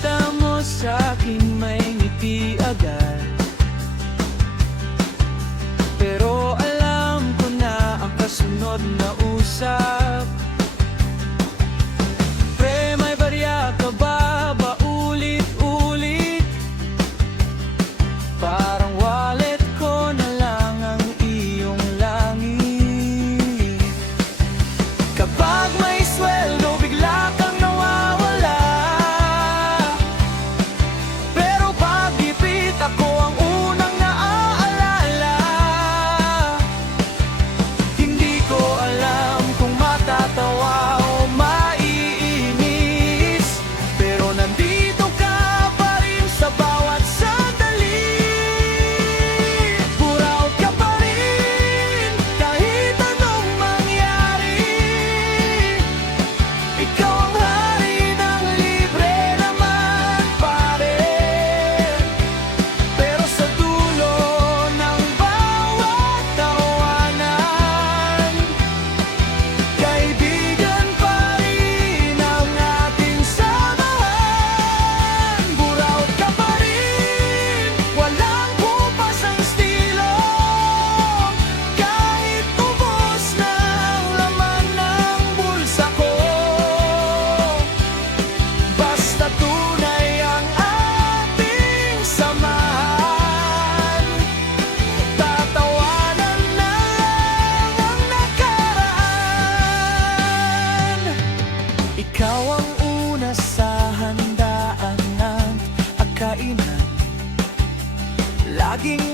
Pagkita mo sa'kin may ngiti agad, pero alam ko na ang kasunod na usap. Pre, may barya ka ba? Ulit-ulit? Parang wallet ko na lang ang iyong langit. Kapag may sweldo, bigla kang nawawala, pero pag ipit ako ang unang naaalala. Hindi ko alam kung matatawa o maiinis, pero nandito ka pa rin sa bawat sandali. Buraot ka pa rin kahit anong mangyari. Ikaw ang hari ng libre naman, pare. Pero sa dulo ng bawat tawanan, kaibigan pa rin ang ating samahan. Buraot ka pa rin, walang kupas ang estilo, kahit ubos na ang laman ng bulsa ko. Basta tunay ang ating samahan, tatawanan na lang ang nakaraan. Ikaw ang una sa handaan ng kainan, laging